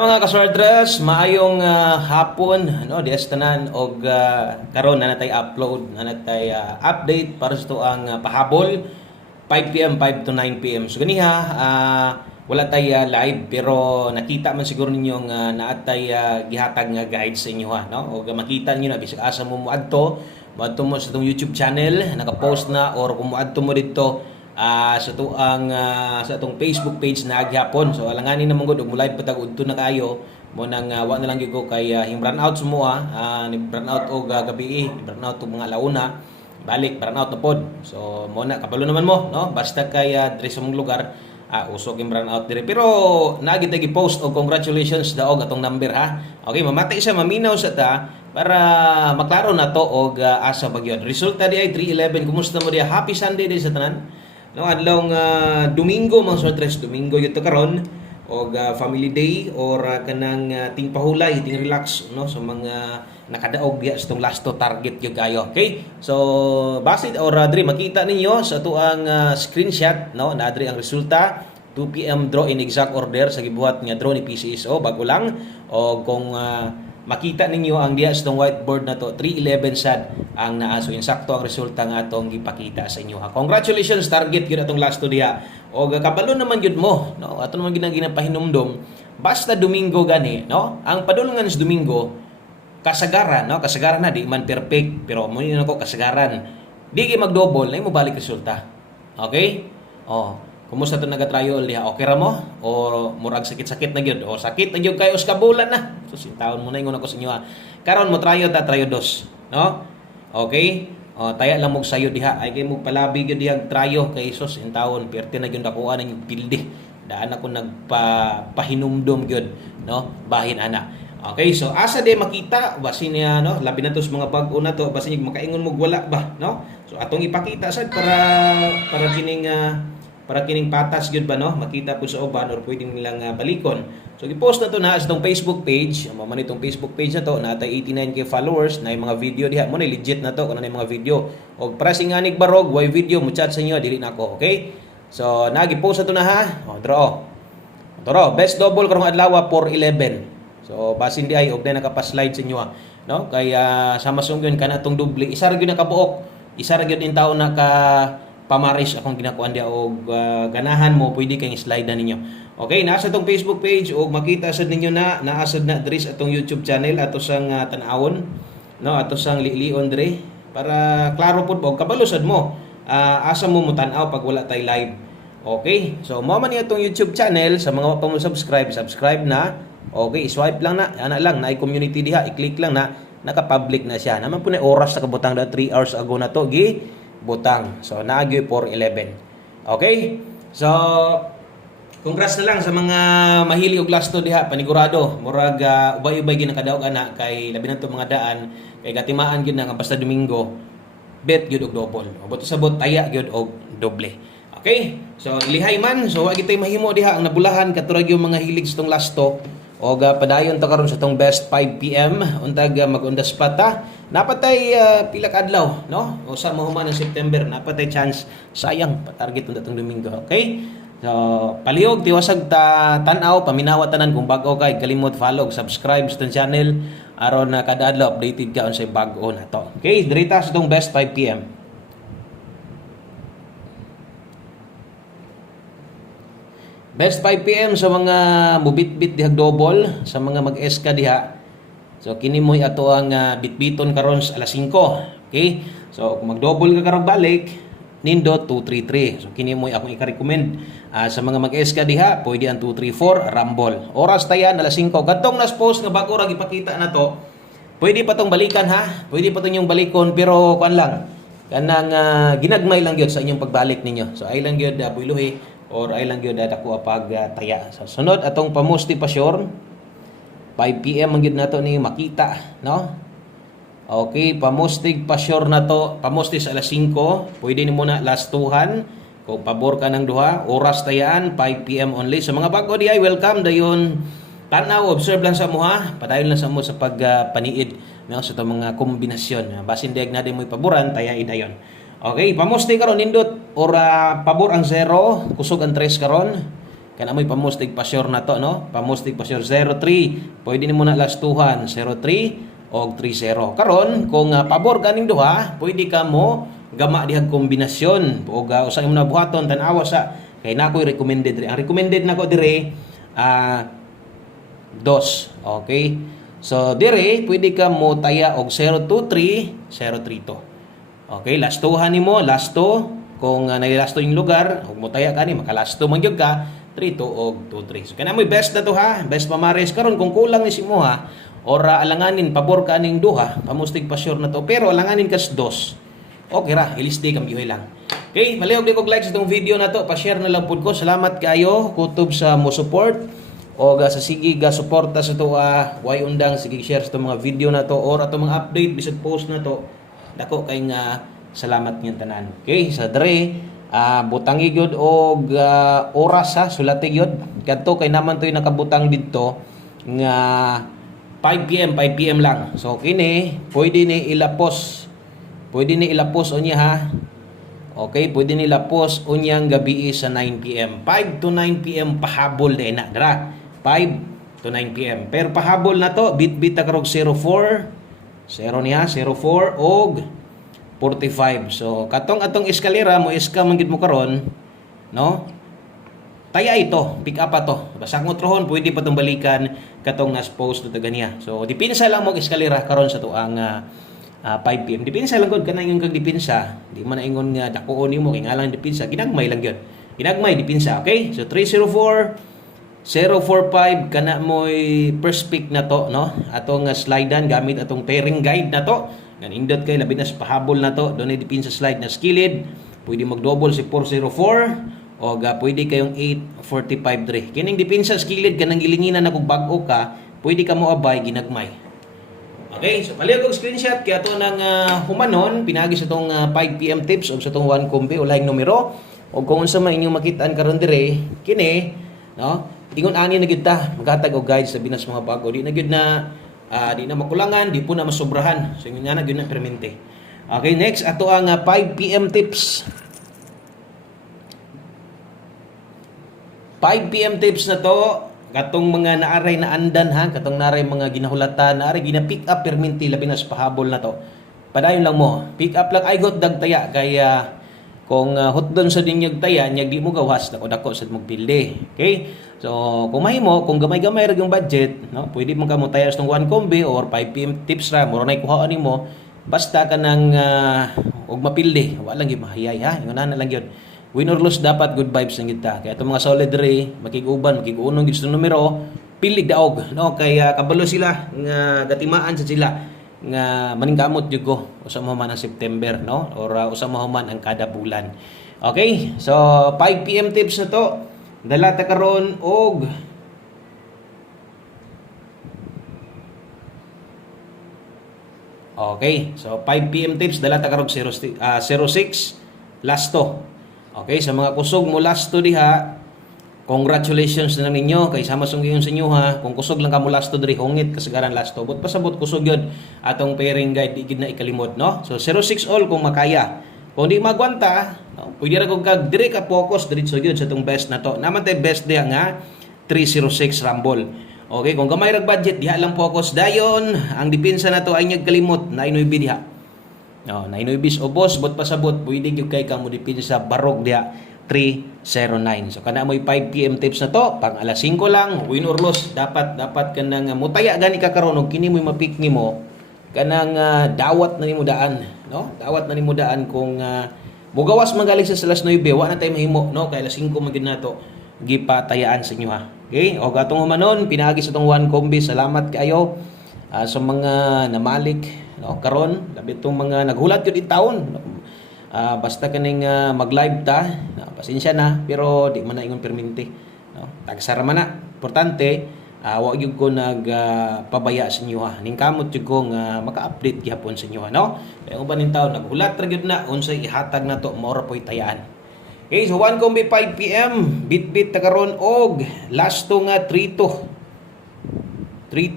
Mga kaswardras, maayong hapon no dias tanan og karon na natay upload na natay update para sa ang pahabol 5 PM 5 to 9 PM. So ganiha wala tay live pero nakita man siguro ninyo nga naatay gihatag nga guide sa inyo ha no og makita niyo na bisag asa mo moadto mo sa tong YouTube channel naka-post na or kung moadto mo dito sa atong Facebook page na aghapon. So alanganin naman gud og live patag udto na kayo mo nang wa na lang gyud ko kay him run out sumua ni run out og gabi ni run out og mga alauna balik run out na pod. So mo na kabalo naman mo no basta kay diri sa mong lugar usok him run out dire pero naagi tagi post og congratulations daog atong number ha. Okay, mamati siya maminaw sa ta para maklaro na to og asa bagyon. Resulta di ay 311. Kumusta mo dia? Happy Sunday din sa tanan. No, adlong Domingo mga sortres, Domingo yun to karon og family day or kanang ting pahulay, ting relax no sa mga nakadaog diya sa tong last to target gyud kayo. Okay? So base or diri makita ninyo sa tuang screenshot no na diri ang resulta 2 PM draw in exact order sa gibuhat nga draw ni PCSO bago lang o kung makita ninyo ang diya sa whiteboard na to 311 sad ang naa so insakto ang resulta nga atong gipakita sa inyo ha. Congratulations target gyud atong last to diha og kabalo naman gyud mo no ato naman ginapahinumdom basta Domingo gani no ang padulungan sa Domingo kasagaran no kasagaran na di man perfect pero mo ni nako kasagaran di gyud mag-double na mo balik resulta. Okay? Kumusta to naga-trial diha? Okay ra mo? O murag sakit-sakit na gyud? O sakit na gyud kayo sa kabulan na. So sintawon mo na ingon ako sa inyo ha. Karon mo trial ta trial dos, no? Okay? Taya lang mo sayo diha. Ay kay mo palabi gyud diha trial kay sus intawon perti na gyud nakuha na yung pildi. Daan ako nagpahinumdom gyud, no? Bahin ana. Okay, so asa di makita basin niya no, labi na to sa mga bag-o na to basin makaingon mo wala ba, no? So atong ipakita sad para kining patas gyud ba no makita po sa uban or pwedeng nilang balikon. So gi-post na to na sa tong Facebook page. Mo man itong Facebook page na to natay 89k followers na mga video diha mo na legit na to kuno na mga video. Og para singanig barog way video mo chat sa inyo dili na ako, okay? So nagi-post na to na ha. Draw. Best double karong adlaw 411. So basin di ay og na nakapa-slide sa inyo ha. No? Kaya sama sunggon kana tong double isa ra gyud nakabuok. Isa ra gyud in tawo naka pamaris akong ginakuan dia og ganahan mo pwede kayong slide na ninyo. Okay, nasa tong Facebook page og makita sad ninyo na naasad na diri sa atong YouTube channel ato sang tan-awon no ato sang liilion diri para klaro pud og kabalo sad mo asa mo tan-aw pag wala tay live. Okay, so mo man atong YouTube channel sa mga pa mo subscribe na. Okay, swipe lang na ana lang na community diha i-click lang na naka-public na siya. Naman po na oras sa kabutang da 3 hours ago na to butang. So naagyo 411. Okay? So congrats na lang sa mga mahili og last to diha panigurado. Murag ubay-ubay ginakadaog ana kay labi na to mga daan kay gatimaan gyud na nga basta Domingo bet gyud og double. Buto sabot taya gyud og doble. Okay? So lihay man so wa gitay mahimo diha ang nabulahan katurag yung mga hilig sa tong last to. O padayon to karon sa tong best 5 PM untag mag-undas pata napatay pila ka adlaw no o sa mahuman ng September napatay chance sayang pa-target tong Domingo. Okay, so palihog tiwasag tan-aw paminawa tanan kung bag-o kay kalimot follow subscribe sa tong channel aron kada adlaw updated ka unsay bag-o na to. Okay, dirita sa tong best 5 PM. Best 5 PM sa mga mubit-bit dihag double sa mga mag-eska diha. So kini mo'y ato ang bitbiton karon sa alas 5. Okay? So kung mag-double ka karong balik, nindot 233. So kini mo'y akong i-recommend sa mga mag-eska diha, pwede ang 234 rumble. Oras tayan alas 5. Kadtong nas post nga bago ra gipakita na to. Pwede pa tong balikan ha. Pwede pa tong yung balikon pero kuan lang. Kanang ginagmay lang gyud sa inyong pagbalik ninyo. So ay lang gyud builuhi or ay lang gyud dako pag taya. So sunod atong pamusti pa sure 5 PM ang gyud nato ni makita no. Okay, pamustig pa sure na to pamusti sa alas 5 pwede ni muna last tuhan kung pabor ka ng duha oras tayaan 5 PM only. So mga bago di ay welcome dayon tanaw observe lang sa mo ha padayon lang sa mo sa pagpaniid no sa to mga kombinasyon basin diag na di mo paboran taya idayon. Okay, pamusti karon nindot or pabor ang 0, kusog ang 3 karon. kana mo'y pamustig pa sure na to, no? Pamustig pa sure 03, pwede nimo na lastuhan 03 og 30. Karon kung pabor kaning duha, pwede ka mo gama dihang kombinasyon og usa imong nabuhaton tan-awa sa kay nakoy recommended dire. Ang recommended nako dire dos. Okay? So dire pwede ka mo taya og 023, 032. Okay, lastuhan nimo, lasto kung nailasto yung lugar, ug mo taya kani makalasto man gyud ka 32 og 23. So kana mo best na to ha, best pamares karon kung kulang ni si mo ha or alanganin pabor ka ning duha, pamustig pa sure na to pero alanganin kas dos. Okay ra, iliste kam bihoy lang. Okay, malihog di ko like sa itong video na to, pa-share na lang pud ko. Salamat kayo kutob sa mo support o sa sige ga suporta sa to way undang sige share sa itong mga video na to or atong mga update bisag post na to. Dako kay nga salamat ngayong tanan. Okay, sa dre butangi gyud og oras ha, sulati gyud. Kadto kay naman toy nakabutang didto nga 5 PM lang. So kini pwede ni ilapos. Pwede ni ilapos unya ha. Okay, pwede ni ilapos unyang gabi sa 9 PM. 5 to 9 PM pahabol din na dra. 5 to 9 PM. Pero pahabol na to, bit-bit ta karog 04. 0 niya, 04 og 45. So katong atong eskalera mo iska man gid mo karon, no? Taya ito, pick up to. Basag mo trohon, pwede pa tong balikan katong nas post to ganiya. So dipinsa lang mo eskalera karon sa tuang 5 PM. Dipinsa lang gud kanang yung kag dipinsa. Di man na ingon nga dakuon nimo kay ngalang dipinsa, ginagmay lang gyud. Ginagmay dipinsa, okay? So 304 045 kana mo'y first pick na to, no? Atong slidean gamit atong pairing guide na to. Nanindot kay labi na sa pahabol na to. Doon ay dipinsa slide na skilled. Pwede mag-double si 404 o pwede kayong 845 dre. Kining dipinsa skilled kanang gilinginan na kung bag-o ka, pwede ka mo abay ginagmay. Okay, so palihog og screenshot kaya to nang humanon pinagi sa tong 5 PM tips o sa tong 1 kombi o laing numero o kung unsa man inyong makitaan karon dire kini, no? Ingon ani na gyud ta maghatag og guide sa binas mga bago. Di na gyud na di na makulangan, di po na masobrahan. So ingon na gyud na permente. Okay, next ato ang 5 PM tips. 5 PM tips na to katong mga naaray na andan ha, katong naaray mga ginahulatan, naaray gina-pick up perminti labi na sa pahabol na to. Padayon lang mo, pick up lang ay got dagtaya kaya kung hotdon sa dinyag taya, nyag di mo gawas dako sa magpilde. Okay? So, kung mahimo, kung gamay-gamay ra yung budget, no, pwede mo ka mo taya sa 1 kombi or 5 PM tips ra, mura nay kuhaan nimo, basta ka nang og mapilde, wala lang gyud mahayay ha. Ingon na lang gyud. Win or lose dapat good vibes lang kita. Kaya itong mga solid ray, makiguban, makiguunong gid sa numero, pilig daog, no? Kaya kabalo sila nga gatimaan sa sila nga maningkamot jud ko usa mo man ang September, no? Or usa mo man ang kada bulan. Okay? So 5 PM tips na to. Dala ta karon og okay, so 5 PM tips dala ta karon 06 last to. Okay, sa mga kusog mo last to diha, congratulations na ninyo kay sama sung sa inyo ha. Kung kusog lang ka mo last to diri, hungit kasagaran last to. But pasabot kusog yun atong pairing guide di gid na ikalimot, no? So 06 all kung makaya. Kung di magwanta, no, pwede ra kog kag dire ka focus diretso gyud sa tong best na to. Naman tay best diha nga 306 Rumble. Okay, kung gamay ra budget diha lang focus dayon. Ang depensa na to ay nyag kalimot na inoy diha. No, na inoybis o boss, bot pasabot, pwede gyud kay kamo dipin sa barog diha 309. So kana mo'y 5 PM tips na to, pang alas 5 lang, win or loss, dapat kanang mutaya gani ka karon og kini mo'y mapik nimo kanang dawat na nimo daan, no? Dawat na nimo daan kung mugawas magaling sa alas 9, wa na tay mahimo, no? Kay alas 5 man gid nato gipatayaan sa inyo ha. Okay? O gatong humanon, pinagi sa tong 1 kombi, salamat kayo sa mga namalik, no, karon labi tong mga naghulat yun itawon, basta kaning mag-live ta, no, pasensya na pero di man na ingon perminti, no, tagsara man na importante wa gyud ko pabaya sa inyo ha, ning kamot gyud ko nga maka-update gyapon sa inyo ha, no. Kaya uban ning taon naghulat ra gyud na unsay ihatag nato mao ra poy tayaan. Okay, so 1 kombi 5 PM bit ta karon og last to nga 32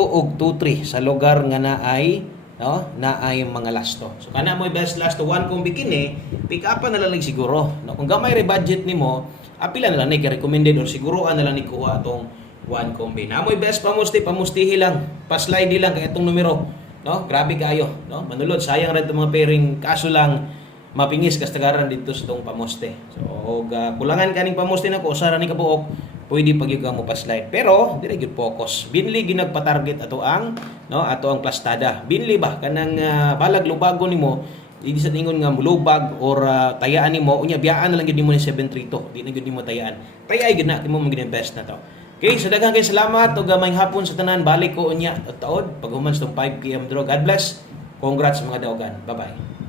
og 23 sa lugar nga naay, no, naay mga lasto. So kana mo best last to 1 kombi kini, pick up na lang siguro, no. Kung gamay re budget nimo, apila na lang ni recommended or siguruan na lang ni kuha atong one combi. Namoy best pamustihi lang, pa-slide lang kay itong numero, no? Grabe kayo, no? Manulod sayang ra itong mga pairing, kaso lang mapingis kas tagaran dito sa itong pamuste. So kulangan kaning pamuste nako usa ra ni kabuok, pwede pag yung mo pa-slide. Pero dili gyud focus. Binli ginagpa-target ato ang plastada. Binli ba kanang balag lubagon nimo, hindi sa tingon nga mulubag or tayaan nimo unya biyaan na lang gyud nimo ni 732. Di na gyud nimo tayaan. Tayay gyud na kimo mag-invest na to. Okay, so daghang kay salamat ug may hapon sa tanan. Balik ko unya at taod pag human sa 5 PM draw. God bless. Congrats mga daugan. Bye-bye.